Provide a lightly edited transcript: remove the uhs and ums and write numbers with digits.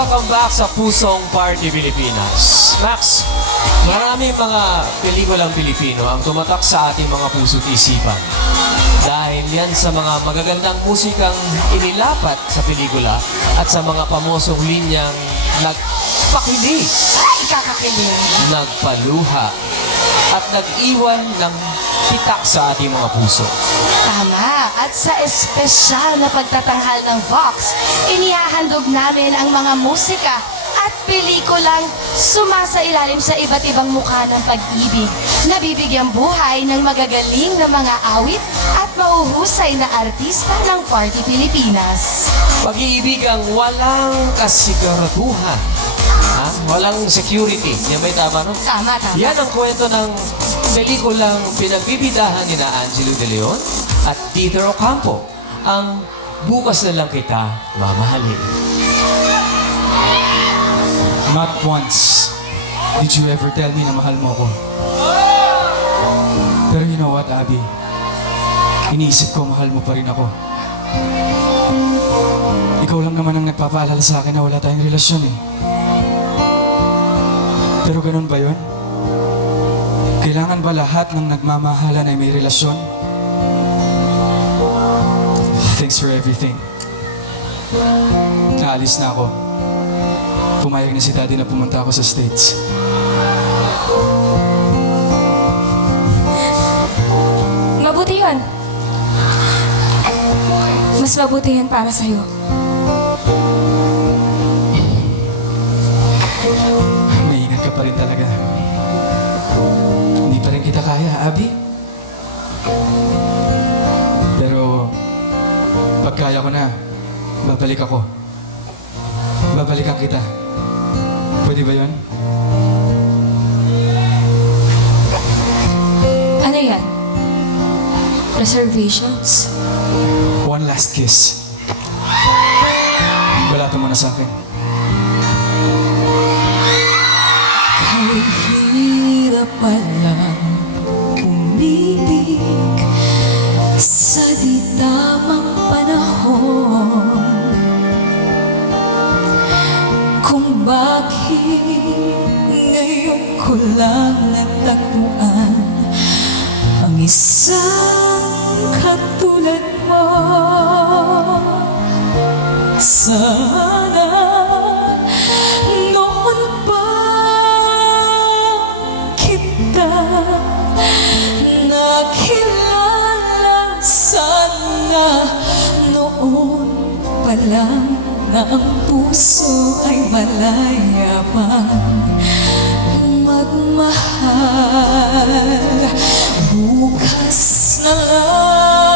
welcome back sa Pusong Party Pilipinas. Max, maraming mga pelikulang Pilipino ang tumatak sa ating mga puso't isipan. Dahil yan sa mga magagandang musikang inilapat sa pelikula at sa mga pamosong linyang nagpakilig, nagpaluha, at nag-iwan ng pitak sa ating mga puso. Tama. At sa espesyal na pagtatanghal ng Vox, inihahandog namin ang mga musika at pelikulang sumasailalim sa iba't ibang mukha ng pag-ibig, nabibigyang buhay ng magagaling na mga awit at mauhusay na artista ng Party Pilipinas. Pag-iibig ang walang kasiguraduhan. Walang security. Yan may tama, no? Tama. Yan ang kwento ng pelikulang pinagbibidahan ni Angelo De Leon at Peter Ocampo. Ang Bukas na Lang Kita Mamahalin. Not once did you ever tell me na mahal mo ako. Pero you know what, Abby? Iniisip ko mahal mo pa rin ako. Ikaw lang naman ang nagpapaalala sa akin na wala tayong relasyon eh. Pero ganun ba yun? Kailangan ba lahat ng nagmamahalan ay may relasyon? Thanks for everything. Naalis na ako. Pumayag na si Daddy na pumunta ako sa States. Mabuti yun. Mas mabuti yan para sa'yo. Maingat ka pa rin talaga. Hindi pa rin kita kaya, Abby. Pero, pag kaya ko na, babalik ako. Babalikan kita. Pwede ba yun? Ano yan? Reservations? One last kiss. Balata mo na sa akin. Kahit hirap palang umibig sa di tamang panahon, kung bakit ngayon ko lang natagpuan ang isang katulad mo. Sana noon pa kita nakilala, sana noon pa lang na ang puso ay malaya pang magmahal. Bukas na lang